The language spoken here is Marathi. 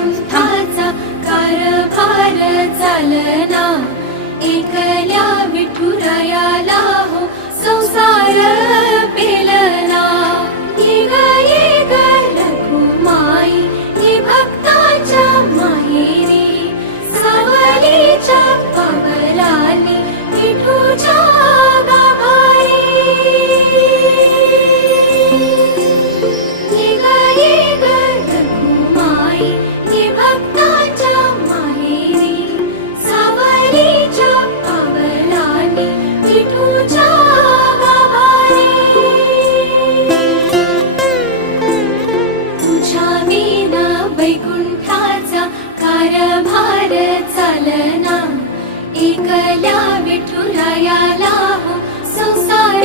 वैकुंठाचा कारभार चालना, एकल्या विठुरायाला हो संसार पेलना। ये ग रखुमाई ये भक्ताच्या माहेरी, सावलीच्या पावलांनी विठूच्या गाभारी। ये ग रखुमाई ये भक्ताच्या माहेरी, सावलीच्या पावलांनी विठूच्या गाभारी। तुझ्या विना वैकुंठाचा कारभार चालना, एकल्या विठुरायाला हो संसार